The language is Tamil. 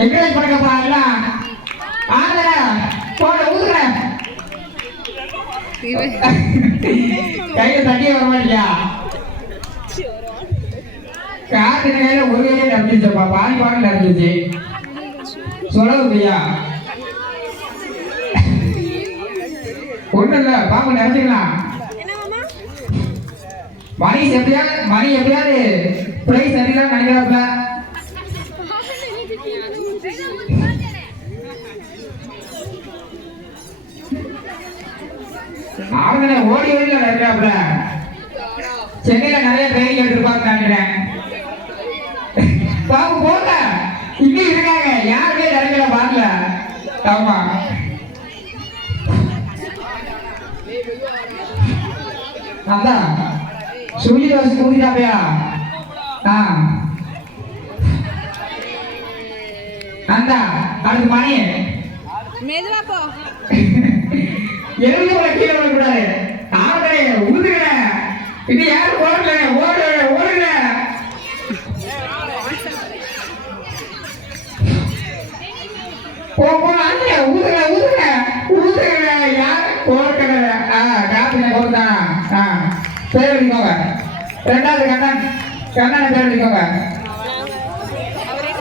என்கரேஜ் பண்ணுங்கப்பா எல்லாம். ஆதர போட ஊதுற கையில தண்ணியே வர மாட்டியா? காட்டு கையில ஒரு கையில நடந்துச்சப்பா, பாதி பாடம் நடந்துச்சு. சொல்லவு பையா ஒண்ணு இல்ல, பாம்பு நிறைஞ்சுக்கலாம். மணி எப்படியாவது பிரைஸ் அடிக்கலாம் நினைக்கிறாப்ல. அவங்கள ஓடி ஓடில இருக்கிறாப்ல. சென்னையில நிறைய ட்ரைனிங் எடுத்துருப்பாங்க நினைக்கிறேன். பாம்பு போல இன்னும் இருக்காங்க, யாருமே நிறைய பாக்கல. ஆமா அதான் சுஜித் வச்சு கூட்டிட்டாப்பையா. அந்த அடுத்து மணி மெதுவா போ. எழுதி கீழே விடக்கூடாது. ஆவடே ஊதுகிற இது யாரும் ஓடல, ஓடுகிற ஊதுகிற யார் ஓடுகிற காப்பின கொடுத்தானா பேர் எழுதிக்கோங்க. ரெண்டாவது கண்ணன் பேர் எழுதிக்கோங்க.